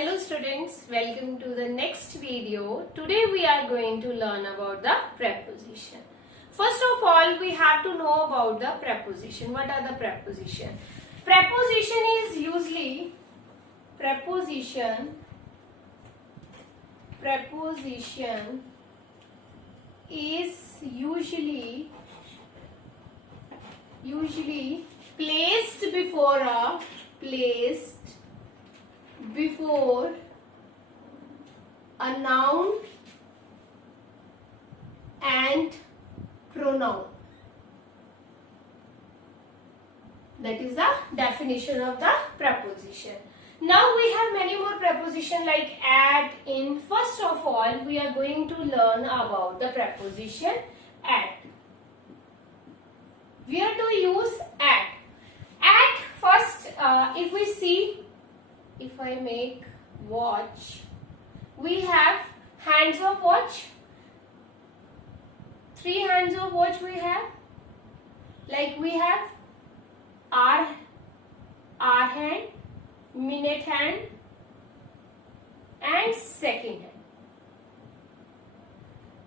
Hello students, welcome to the next video. Today we are going to learn about the preposition. First of all, we have to know about the preposition. What are the preposition? Preposition is usually placed before a noun and pronoun. That is the definition of the preposition. Now we have many more prepositions like at, in. First of all, we are going to learn about the preposition at. Where to use at? At first, if we see, if I make watch, we have hands of watch. 3 hands of watch we have. Like we have hour hand, minute hand and second hand.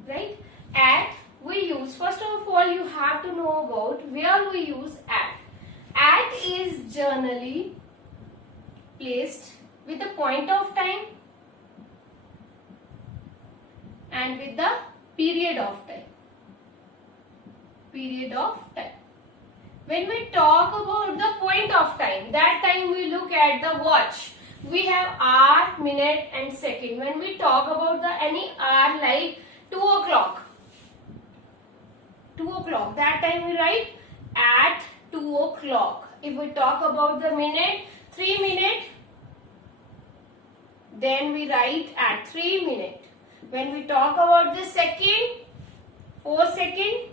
Right? At we use, first of all you have to know about where we use at. At is generally placed with the point of time and with the period of time. When we talk about the point of time, that time we look at the watch. We have hour, minute and second. When we talk about the any hour like 2 o'clock, that time we write at 2 o'clock. If we talk about the minute, 3 minutes, then we write at 3 minutes. When we talk about the second, 4 seconds,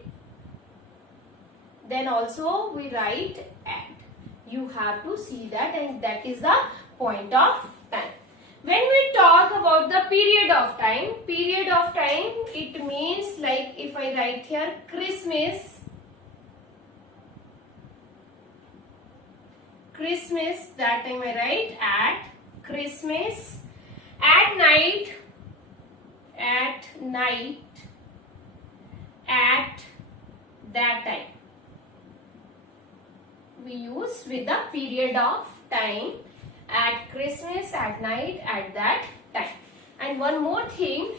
then also we write at. You have to see that, and that is the point of time. When we talk about the period of time, it means like if I write here Christmas, that time I write at Christmas. At night, at that time. We use with the period of time, at Christmas, at night, at that time. And one more thing,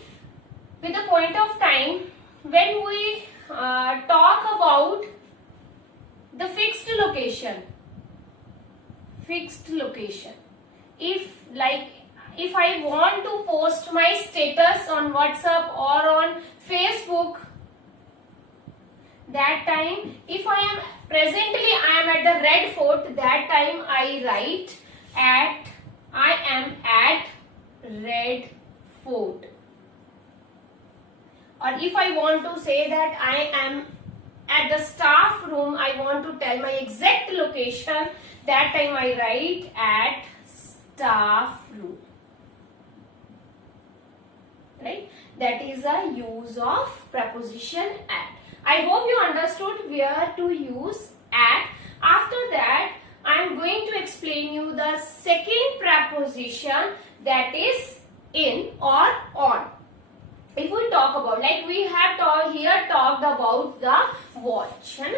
with the point of time, when we talk about the fixed location, if I want to post my status on WhatsApp or on Facebook, that time, if I am at the Red Fort, that time I write I am at Red Fort. Or if I want to say that I am at the staff room, I want to tell my exact location, that time I write at staff room. Right? That is a use of preposition at. I hope you understood where to use at. After that, I am going to explain you the second preposition, that is in or on. If we talk about, like we have talked about the watch, and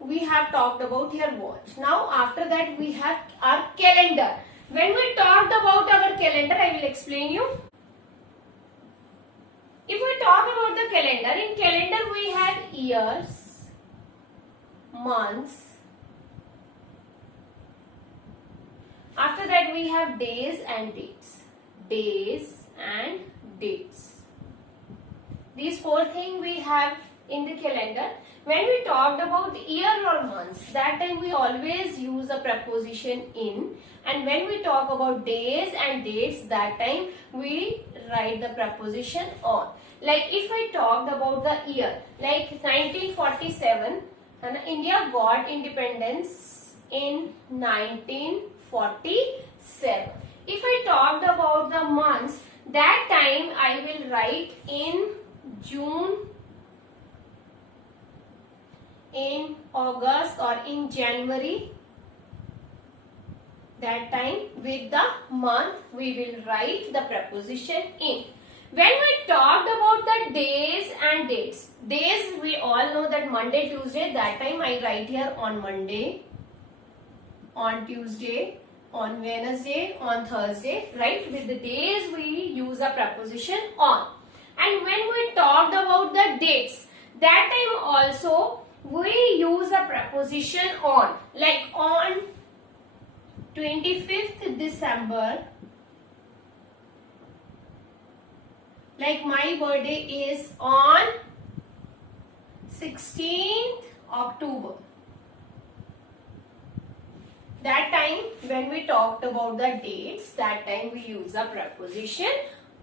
we have talked about here watch. Now after that we have our calendar. When we talked about our calendar, I will explain you. If we talk about the calendar, in calendar we have years, months. After that we have days and dates. These 4 things we have in the calendar. When we talked about year or months, that time we always use a preposition in. And when we talk about days and dates, that time we write the preposition on. Like if I talked about the year, like 1947, and India got independence in 1947. If I talked about the months, that time I will write in June, in August or in January. That time with the month we will write the preposition in. When we talked about the days and dates, days we all know that Monday, Tuesday, that time I write here on Monday, on Tuesday, on Wednesday, on Thursday, right? With the days we use a preposition on. And when we talked about the dates, that time also we use a preposition on. Like on 25th December, like my birthday is on 16th October. That time when we talked about the dates, that time we use a preposition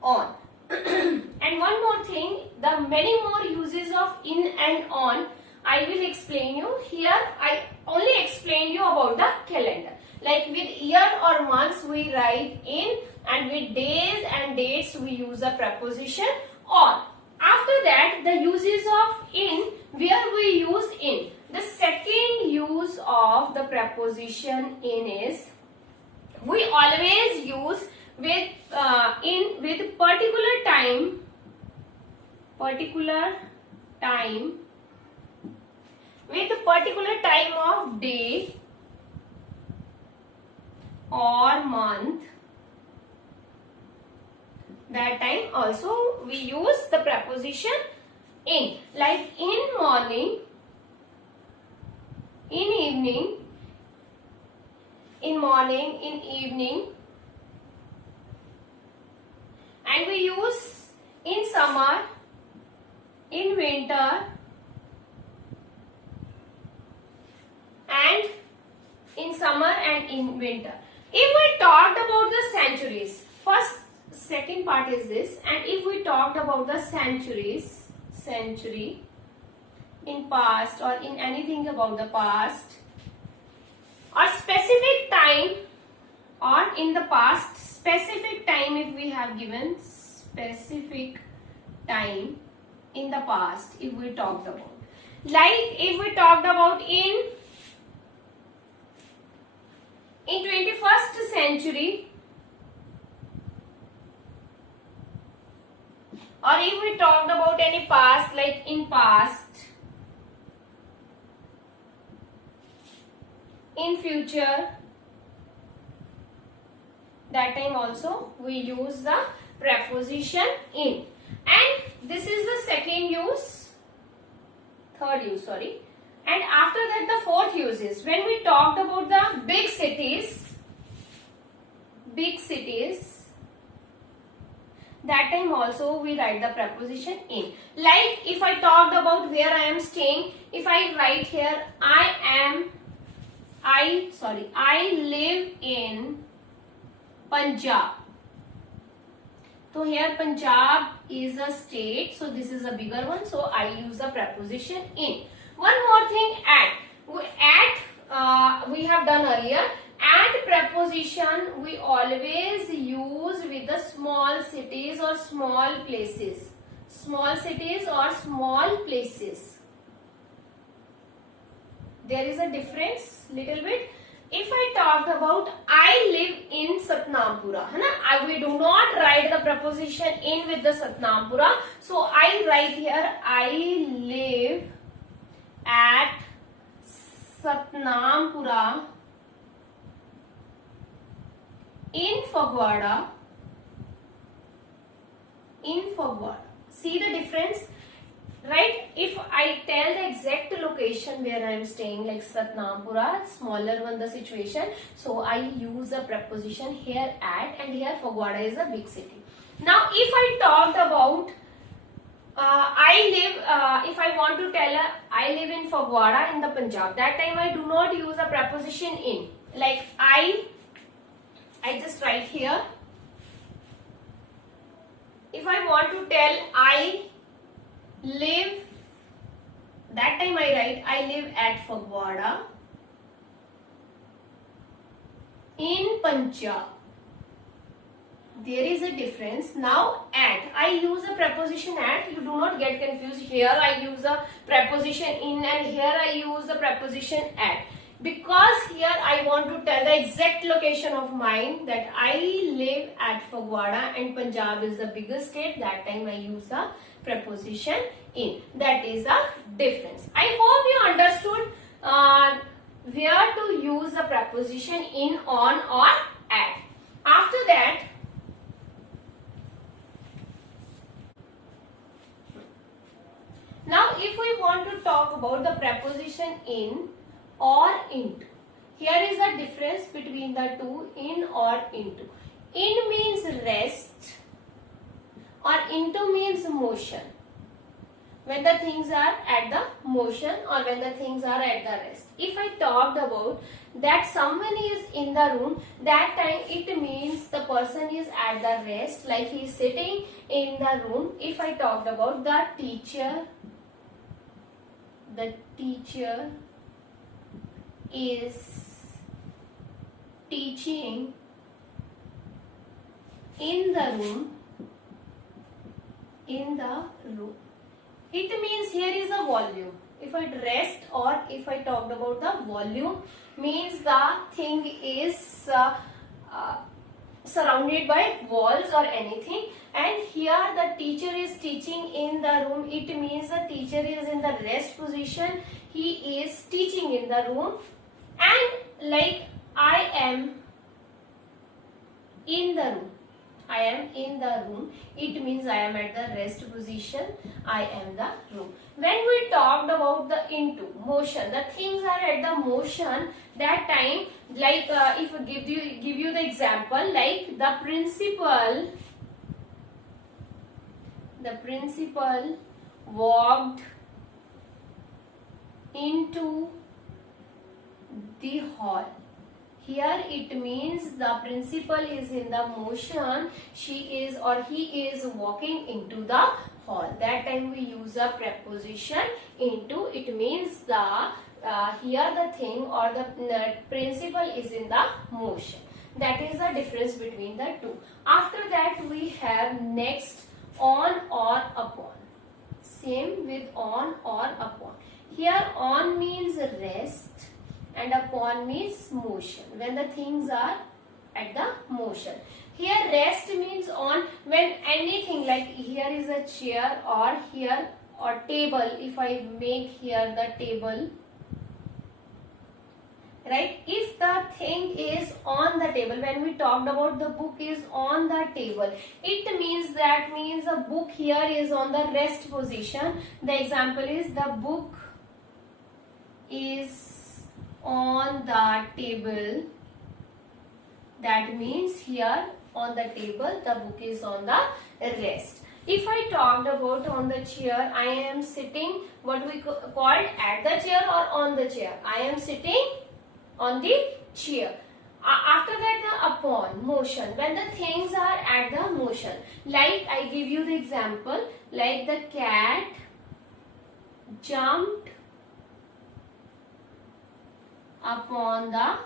on. And one more thing, the many more uses of in and on I will explain you. Here I only explain you about the calendar. Like with year or months we write in, and with days and dates we use a preposition on. After that, the uses of in, where we use in. The second use of the preposition in is, we always use with in with particular time with particular time of day or month. That time also we use the preposition in, like in morning, in evening, in morning, in evening. And we use in summer, in winter, and in summer and in winter. If we talked about the centuries, second part is this, and if we talked about the century in past or in anything about the past, or specific time, or in the past, specific time, if we have given specific time in the past, if we talked about, like if we talked about in 21st century, or if we talked about any past, like in past, in future, that time also we use the preposition in. And this is the third use, and after that the fourth use is, when we talked about the big cities, that time also we write the preposition in. Like if I talked about where I am staying, if I write here I live in Punjab. So here Punjab is a state, so this is a bigger one, so I use the preposition in. One more thing, at. We have done earlier. At preposition we always use with the small cities or small places. There is a difference little bit. If I talked about I live in Satnampura, we do not write the preposition in with the Satnampura. So I write here I live at Satnampura in Fagwada. See the difference? Right? If I tell the exact location where I am staying, like Satnampura, smaller one the situation, so I use a preposition here at, and here Fagwada is a big city. Now if I talked about if I want to tell I live in Fagwada in the Punjab, that time I do not use a preposition in. Like I just write here. If I want to tell I live, that time I write I live at Fagwada in Punjab. There is a difference. Now at, I use a preposition at, you do not get confused. Here I use a preposition in, and here I use the preposition at. because here I want to tell the exact location of mine, that I live at Fagwada and Punjab is the biggest state. That time I use the preposition in. That is the difference. I hope you understood where to use the preposition in, on or at. After that, now if we want to talk about the preposition in or into, here is the difference between the two, in or into. In means rest or into means motion. When the things are at the motion or when the things are at the rest. If I talked about that someone is in the room, that time it means the person is at the rest, like he is sitting in the room. If I talked about the teacher is teaching in the room, it means here is a volume. If I rest or if I talked about the volume, means the thing is surrounded by walls or anything, and here the teacher is teaching in the room, it means the teacher is in the rest position, he is teaching in the room. And like I am in the room, it means I am at the rest position, I am the room. When we talked about the into, motion, the things are at the motion, that time, like if I give you the example, like the principal walked into the hall. Here it means the principal is in the motion, she is or he is walking into the hall. That time we use a preposition into. It means the here the thing or the principal is in the motion. That is the difference between the two. After that we have next on or upon. Same with on or upon. Here on means rest and upon means motion, when the things are at the motion. Here rest means on, when anything, like here is a chair or here or table, if I make here the table, right, if the thing is on the table, when we talked about the book is on the table, it means that means the book here is on the rest position. The example is the book is on the table, that means here on the table the book is on the rest. If I talked about on the chair, I am sitting, what we called at the chair or on the chair, I am sitting on the chair. After that the upon, motion, when the things are at the motion, like I give you the example, like the cat jumped upon the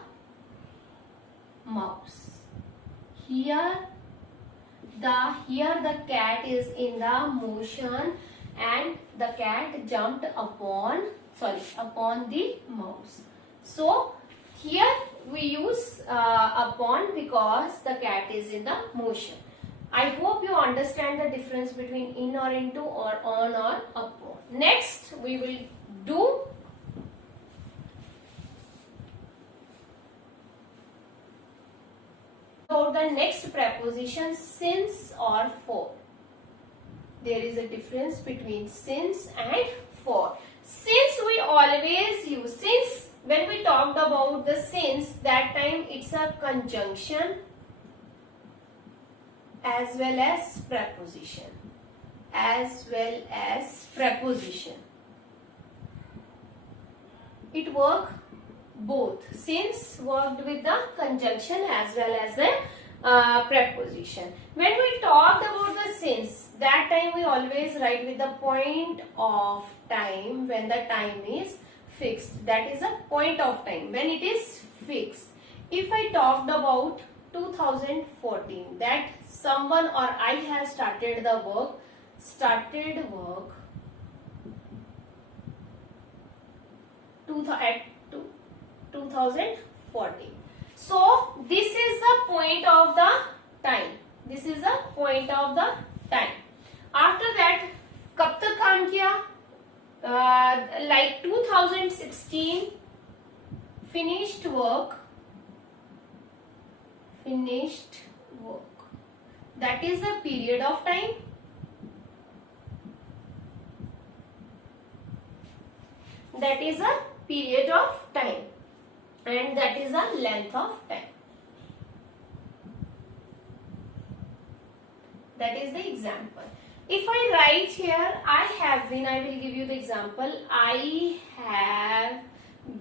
mouse. Here the cat is in the motion and the cat jumped upon the mouse. So here we use upon because the cat is in the motion. I hope you understand the difference between in or into or on or upon. Next we will do about the next preposition, since or for. There is a difference between since and for. Since we always use, since when we talked about the since, that time it's a conjunction as well as preposition. It works both. Since worked with the conjunction as well as the preposition. When we talked about the since, that time we always write with the point of time when the time is fixed. That is a point of time when it is fixed. If I talked about 2014, that someone or I have started work at 2014. So this is the point of the time. This is the point of the time. After that कब तक काम किया? Like 2016 finished work. That is the period of time. That is a period of time, and that is a length of time. That is the example. If I write here, I will give you the example. I have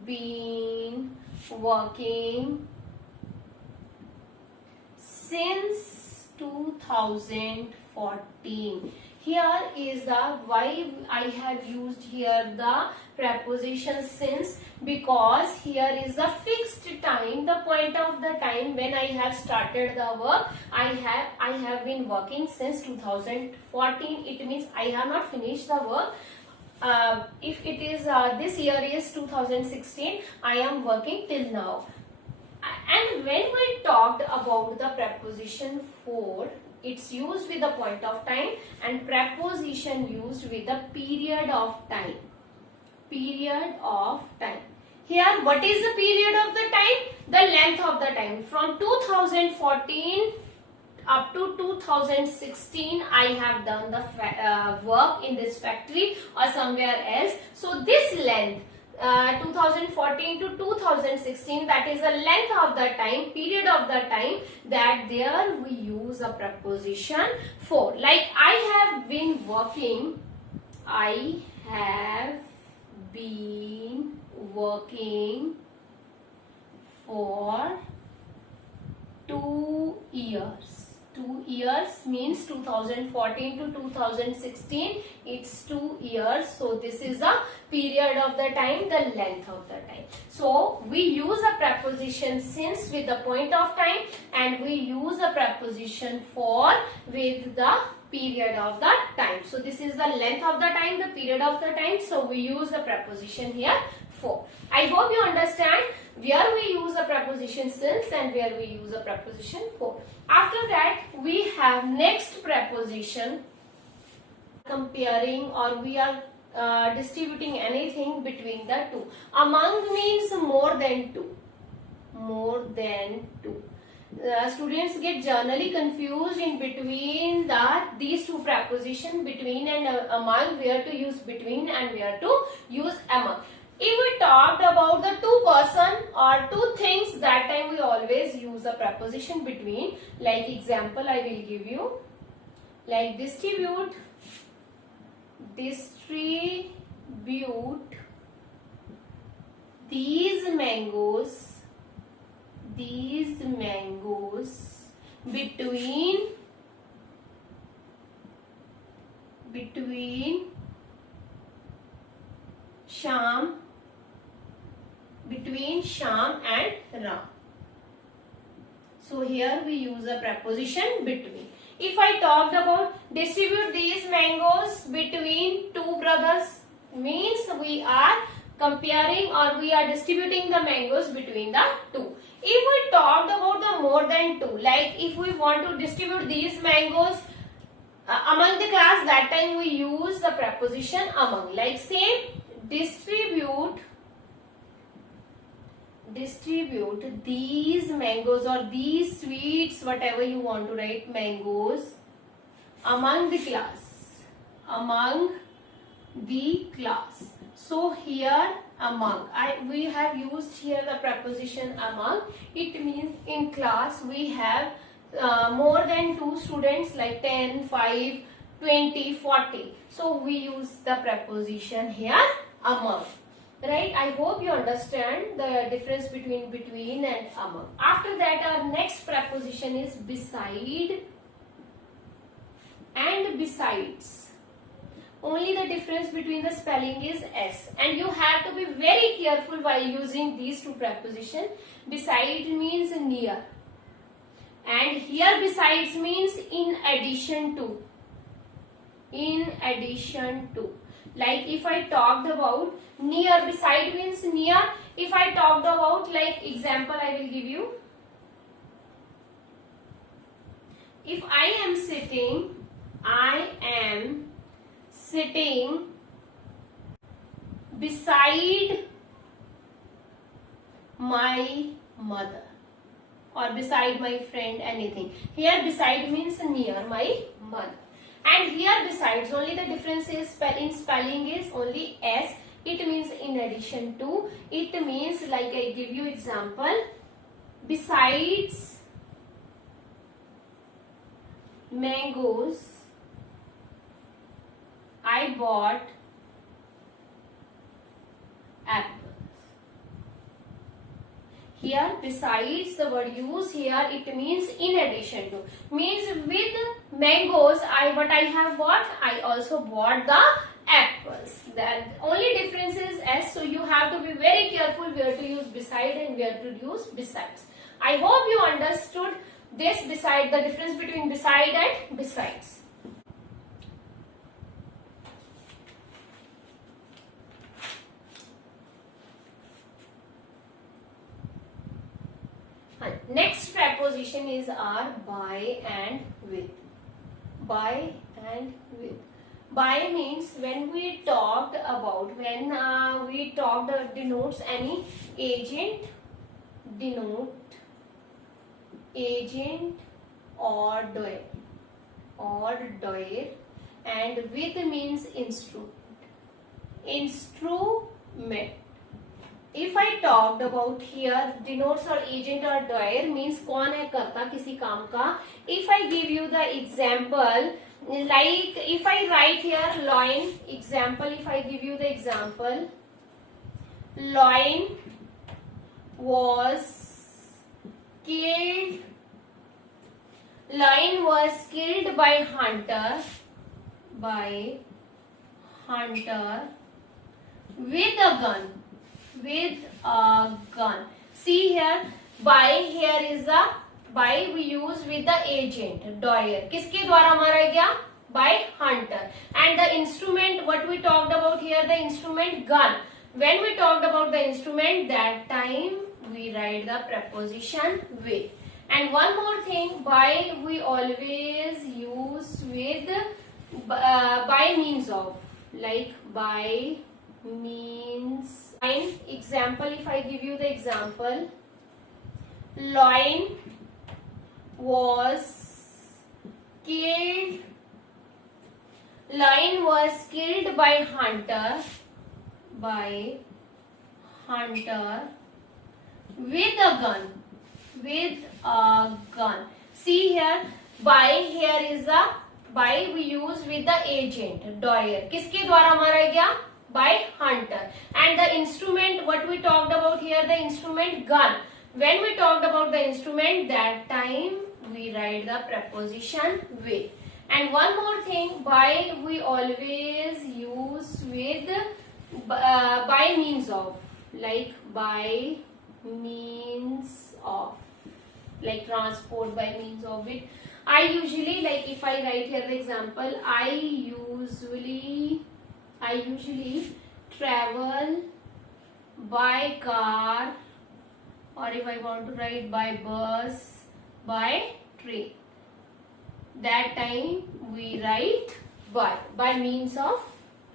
been working since 2014. Here is the why I have used here the preposition since, because here is the fixed time, the point of the time when I have started the work. I have been working since 2014. It means I have not finished the work. If it is this year is 2016, I am working till now. And when we talked about the preposition for, it's used with the point of time, and preposition used with the period of time. Period of time. Here, what is the period of the time? The length of the time. From 2014 up to 2016, I have done the work in this factory or somewhere else. So this length, 2014 to 2016, that is the length of the time, period of the time, that there we use a preposition for. Like I have been working for 2 years. 2 years means 2014 to 2016, it's 2 years. So this is the period of the time, the length of the time. So we use a preposition since with the point of time, and we use a preposition for with the period of the time. So this is the length of the time, the period of the time. So we use the preposition here for. I hope you understand where we use a preposition since and where we use a preposition for. After that, we have next preposition, comparing, or we are distributing anything between the two. Among means more than two. More than two. Students get generally confused in between these two prepositions, between and among, where to use between and where to use among. If we talked about the two person or two things, that time we always use a preposition between. Like example I will give you, like distribute these mangoes between Sham and Ram. So here we use a preposition between. If I talked about distribute these mangoes between two brothers, means we are comparing or we are distributing the mangoes between the two. If we talked about the more than two, like if we want to distribute these mangoes among the class, that time we use the preposition among. Like say distribute these mangoes or these sweets, whatever you want to write, mangoes among the class. So here among, we have used here the preposition among. It means in class we have more than 2 students, like 10, 5, 20, 40. So we use the preposition here among. Right? I hope you understand the difference between and among. After that, our next preposition is beside and besides. Only the difference between the spelling is S, and you have to be very careful while using these two prepositions. Beside means near, and here besides means in addition to. In addition to. Like if I talked about near, beside means near. If I talked about, like example I will give you. If I am sitting beside my mother or beside my friend, anything. Here beside means near my mother. And here besides, only the difference is in spelling is only S. It means in addition to. It means, like I give you example, besides mangoes, I bought apples. Here besides, the word used here, it means in addition to. Means with mangoes, what I have bought, I also bought the apples. The only difference is S, so you have to be very careful where to use beside and where to use besides. I hope you understood this beside, the difference between beside and besides. Next preposition is our by and with. By and with. By means when we talked about, denotes any agent, or doer, and with means instrument. If I talked about here, denotes or agent or doer means कौन है करता किसी काम का. If I give you the example, like if I write here loin, example, if I give you the example, loin was killed by hunter with a gun. See here, by here is the by we use with the agent doer. किसके द्वारा मारा गया? By hunter. And the instrument, what we talked about here, the instrument gun. When we talked about the instrument, that time we write the preposition with. And one more thing, by we always use with by means of, like by means. Example, if I give you the example, loin was killed by hunter with a gun. See here, by here is the by we use with the agent doer. किसके द्वारा मारा गया? By hunter. And the instrument, what we talked about here, the instrument gun. When we talked about the instrument, that time we write the preposition with. And one more thing, by we always use with by means of, like by means of, like transport, by means of it. I usually, like if I write here the example, I usually travel by car, or if I want to write by bus, by train. That time we write by means of,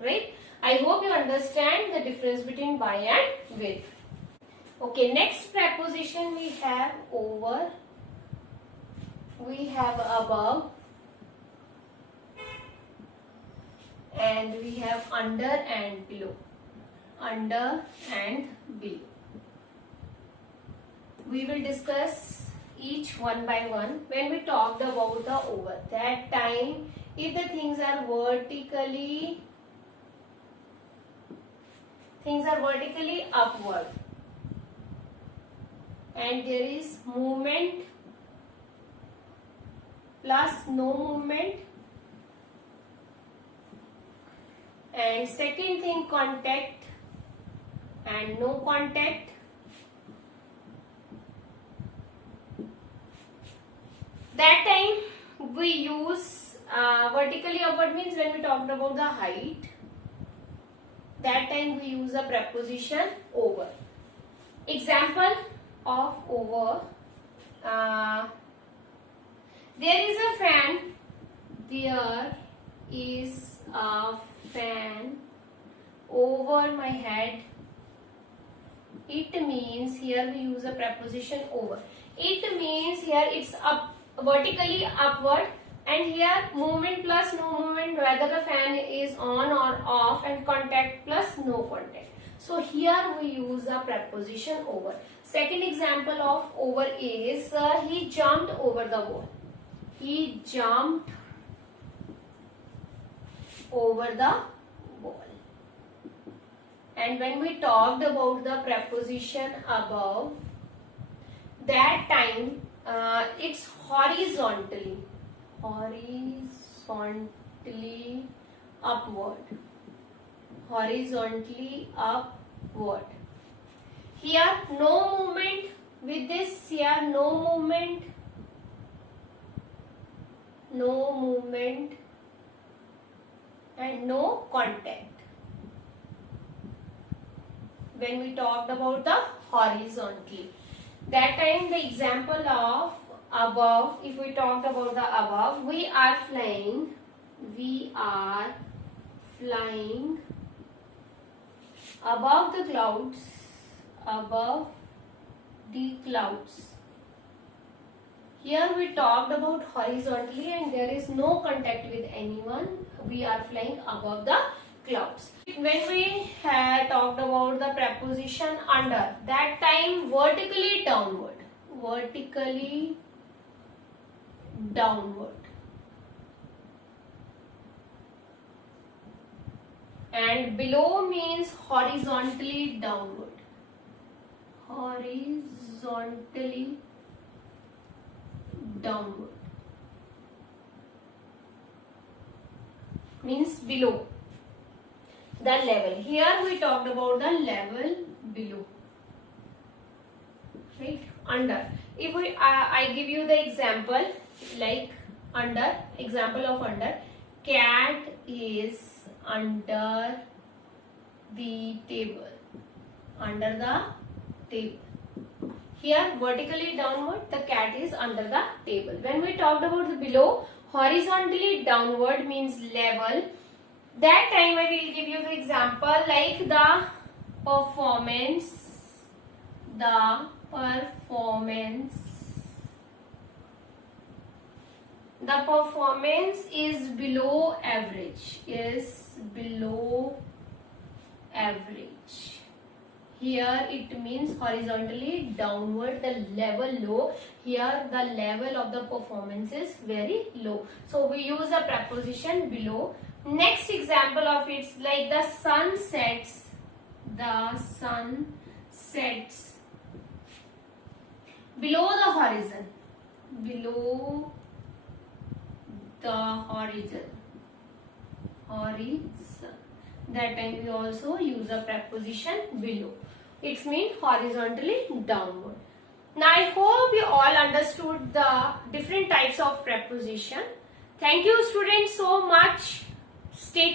right? I hope you understand the difference between by and with. Okay, next preposition we have over, we have above, and we have under and below. We will discuss each one by one. When we talked about the over, that time if the things are vertically upward and there is movement plus no movement, and second thing contact and no contact, that time we use vertically upward means when we talked about the height, that time we use a preposition over. Example of over. There is a fan. There is a fan over my head. It means here we use a preposition over. It means here it's up, vertically upward, and here movement plus no movement, whether the fan is on or off, and contact plus no contact. So here we use a preposition over. Second example of over is he jumped over the wall. He jumped over the wall. And when we talked about the preposition above, that time it's horizontally upward. Horizontally upward. Here no movement. With this here no movement. No movement and no contact. When we talked about the horizontally, that time the example of above, if we talked about the above, we are flying above the clouds. Here we talked about horizontally and there is no contact with anyone. We are flying above the clouds. When we had talked about the preposition under, that time vertically downward. And below means horizontally downward. Means below the level. Here we talked about the level below, right? Under. If we I give you the example like under, example of under. Cat is under the table. Under the table. Here vertically downward, the cat is under the table. When we talked about the below, horizontally downward means level. That time I will give you the example like the performance is below average. Here it means horizontally downward, the level low. Here the level of the performance is very low. So we use a preposition below. Next example of it is like the sun sets. Below the horizon. That time we also use a preposition below. It means horizontally downward. Now I hope you all understood the different types of preposition. Thank you students so much. Stay